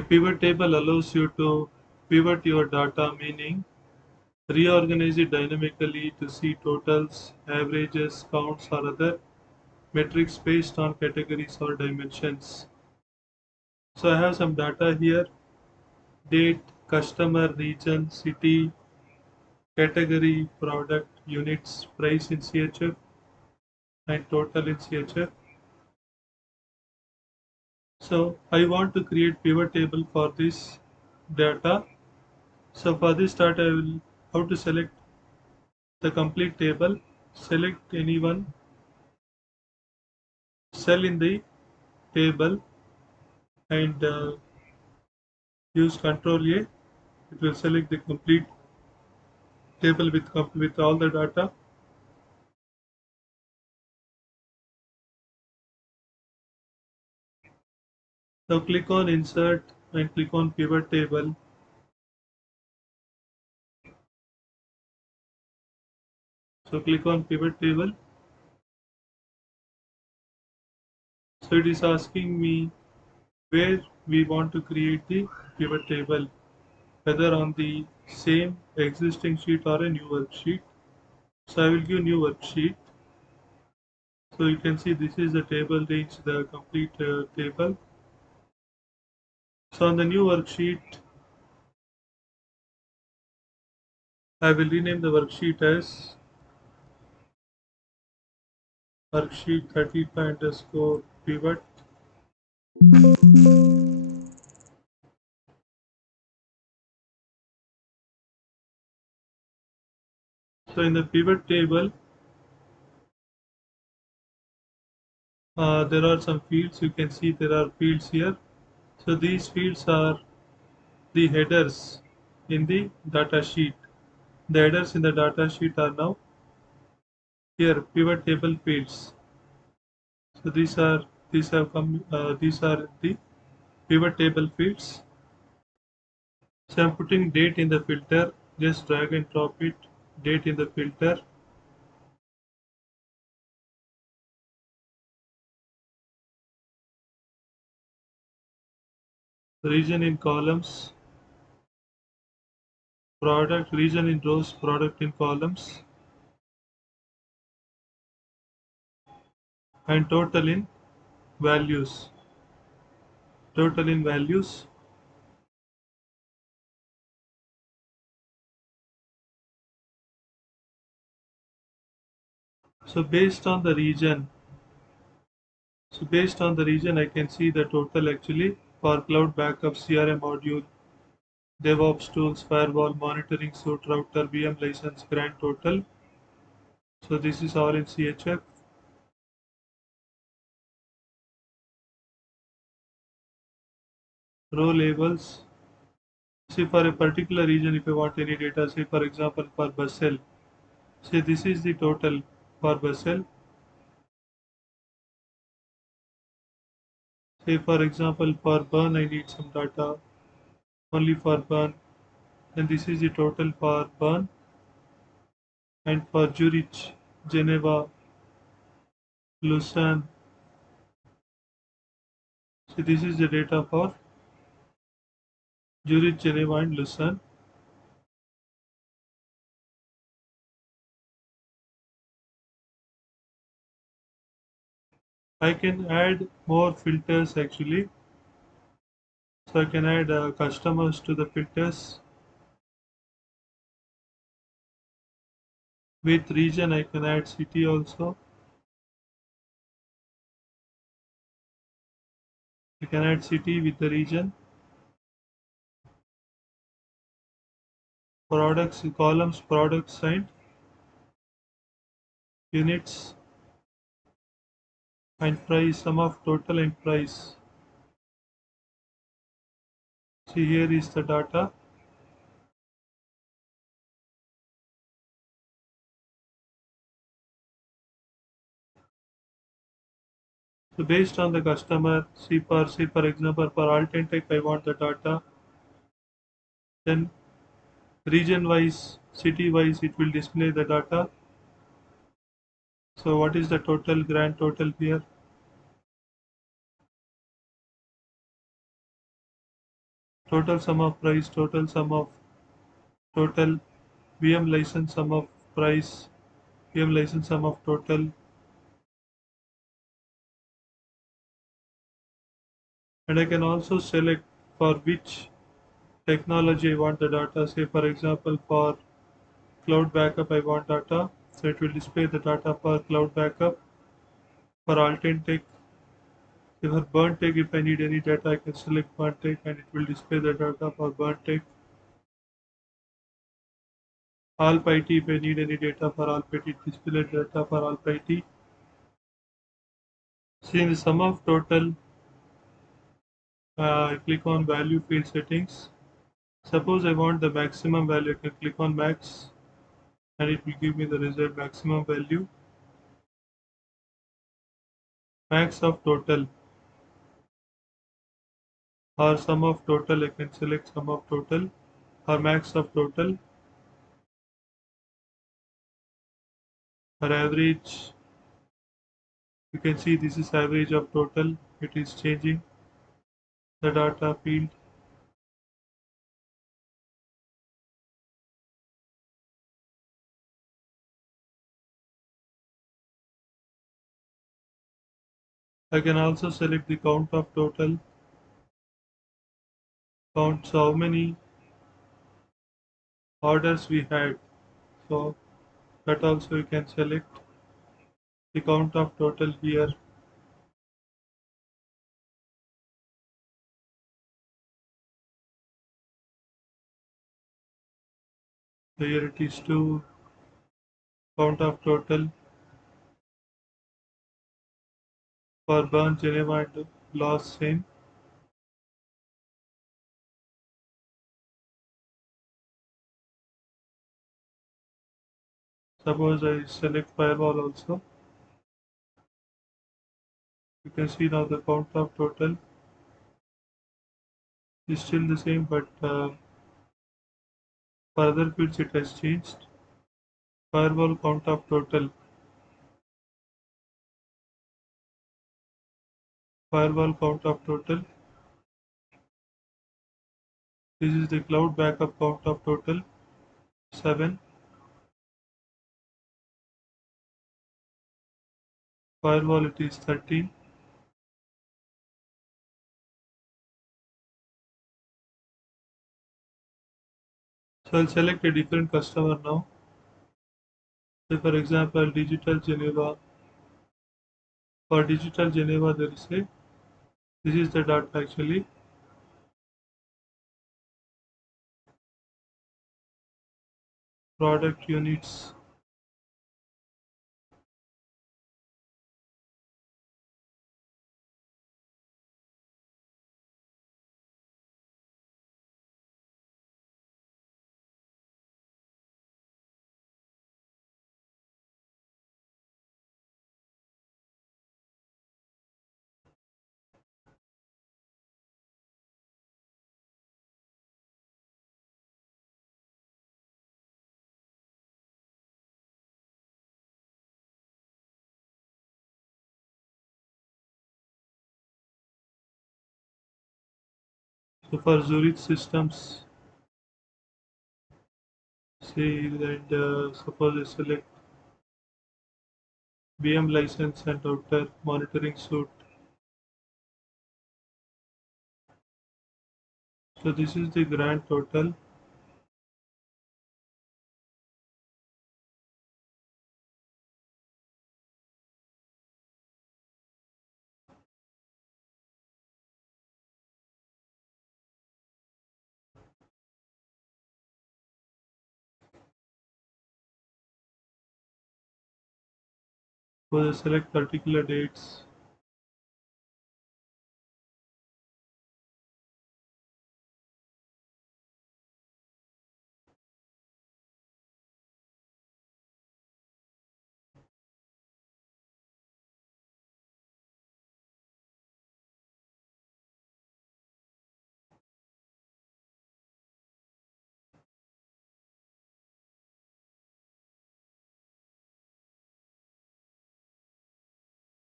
A pivot table allows you to pivot your data, meaning reorganize it dynamically to see totals, averages, counts, or other metrics based on categories or dimensions. So I have some data here: date, customer, region, city, category, product, units, price in CHF, and total in CHF. So I want to create pivot table for this data. So for this data, I will how to select the complete table. Select any one cell in the table and use Control A. It will select the complete table with all the data. Now click on Insert and click on Pivot Table. So click on Pivot Table. So it is asking me where we want to create the pivot table, whether on the same existing sheet or a new worksheet. So I will give new worksheet. So you can see this is the table range, the complete table. So on the new worksheet, I will rename the worksheet as worksheet 35 underscore pivot. So in the pivot table, there are some fields. You can see there are fields here. So these fields are the headers in the data sheet. The headers in the data sheet are now here, pivot table fields. So these are the pivot table fields. So I'm putting date in the filter. Just drag and drop it. Date in the filter. Region in columns. Product region in rows. Product in columns. And total in values. Total in values. So based on the region, I can see the total actually for cloud backup, CRM module, DevOps tools, firewall, monitoring suite, router, VM license, grand total. So this is all in CHF. Row labels. See for a particular region, if you want any data, say for example for Basel, say this is the total for Basel. Say for example for Bern, I need some data only for Bern. And this is the total for Bern. And for Zurich, Geneva, Lausanne. So this is the data for Zurich, Geneva, and Lausanne. I can add more filters actually. So I can add customers to the filters. With region, I can add city also. I can add city with the region. Products, columns, products, and units, and price, sum of total and price. See, here is the data. So based on the customer, say for example for Altentech, I want the data. Then region wise, city wise, it will display the data. So what is the total, grand total here? total sum of price, total sum of total, VM license sum of price, VM license sum of total, and I can also select for which technology I want the data. Say for example for cloud backup I want data, so it will display the data for cloud backup. For Altentech, for BurnTech, if I need any data I can select BurnTech and it will display the data for BurnTech. AlpIT, if I need any data for AlpIT, it display data for AlpIT. See in the sum of total, I click on value field settings. Suppose I want the maximum value, I can click on max and it will give me the result maximum value. Max of total or sum of total, I can select sum of total or max of total or average. You can see this is average of total. It is changing the data field. I can also select the count of total, count so how many orders we had. So that also you can select the count of total here. So here it is to count of total for Bern, Geneva and loss same. Suppose I select firewall also. You can see now the count of total is still the same, but for other fields it has changed. Firewall count of total. Firewall count of total. This is the cloud backup count of total 7. Firewall it is 13. So I'll select a different customer now. Say for example Digital Geneva. For Digital Geneva there is a, this is the data actually. Product units. So for Zurich systems, say that suppose I select VM license and router monitoring suite. So this is the grand total. Suppose I select particular dates.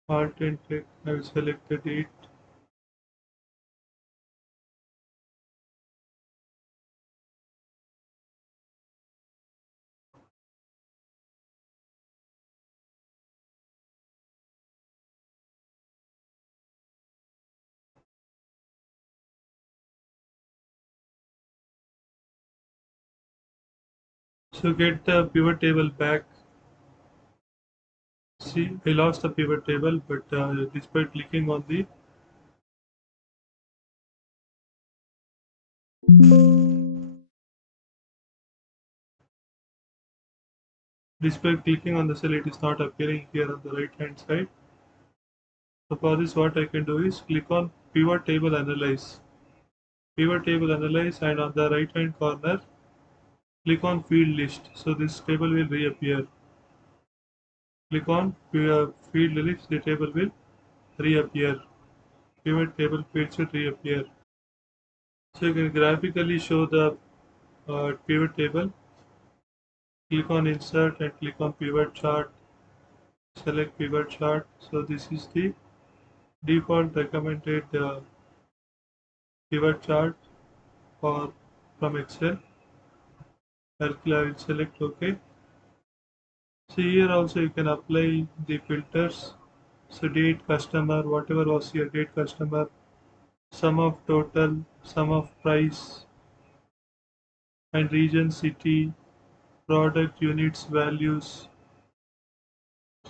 Alt and click. I will select the date. So get the pivot table back. See, I lost the pivot table, but despite clicking on the cell, it is not appearing here on the right hand side. So for this, what I can do is click on pivot table analyze. Pivot table analyze, and on the right hand corner, click on field list. So this table will reappear. Click on field list, the table will reappear. Pivot table field should reappear. So you can graphically show the pivot table. Click on insert and click on pivot chart. Select pivot chart. So this is the default recommended pivot chart for from Excel. I will select OK. So here also you can apply the filters. So date, customer, whatever was your date, customer, sum of total, sum of price, and region, city, product, units, values.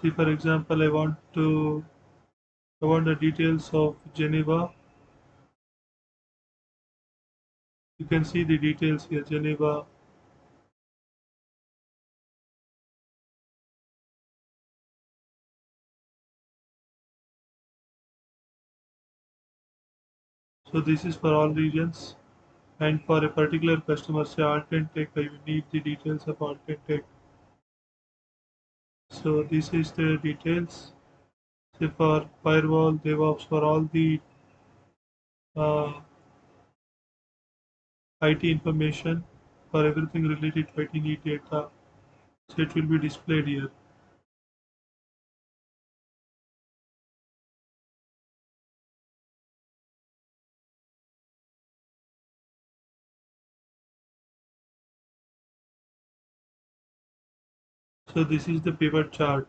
See, for example, I want the details of Geneva. You can see the details here, Geneva. So this is for all regions, and for a particular customer, say Altentech, I will need the details of Altentech. So this is the details. Say for firewall, DevOps, for all the uh, IT information, for everything related to IT need data. So it will be displayed here. So this is the pivot chart.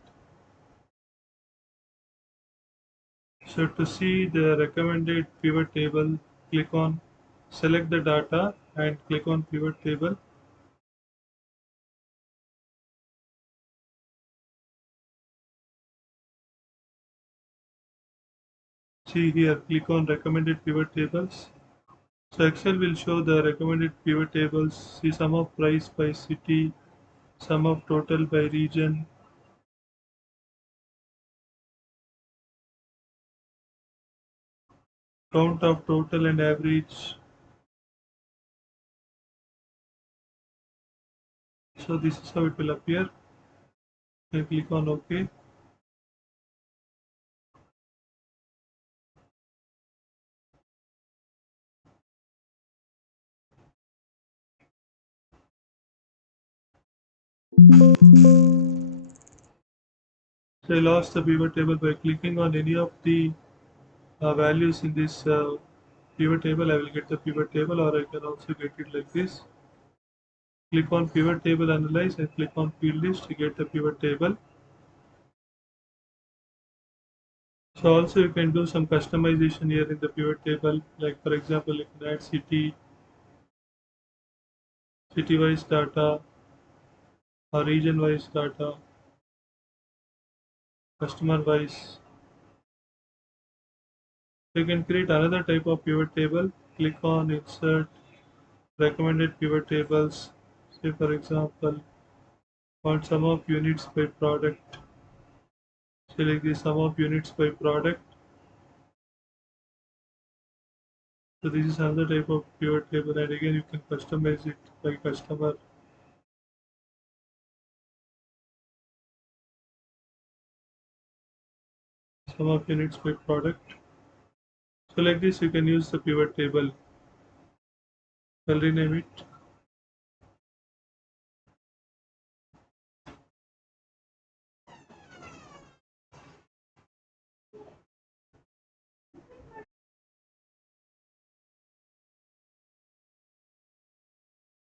So to see the recommended pivot table, click on select the data and click on pivot table. See here, click on recommended pivot tables. So Excel will show the recommended pivot tables. See sum of price by city, sum of total by region, count of total and average. So this is how it will appear. Then click on OK. So I lost the pivot table by clicking on any of the values in this pivot table. I will get the pivot table, or I can also get it like this. Click on pivot table analyze and click on field list to get the pivot table. So also you can do some customization here in the pivot table. Like for example, you can add city wise data, or region wise data, customer wise. You can create another type of pivot table. Click on insert recommended pivot tables. Say for example, want sum of units by product. Select the sum of units by product. So this is another type of pivot table, and again you can customize it by customer. Sum of units by product. So like this you can use the pivot table. I'll rename it.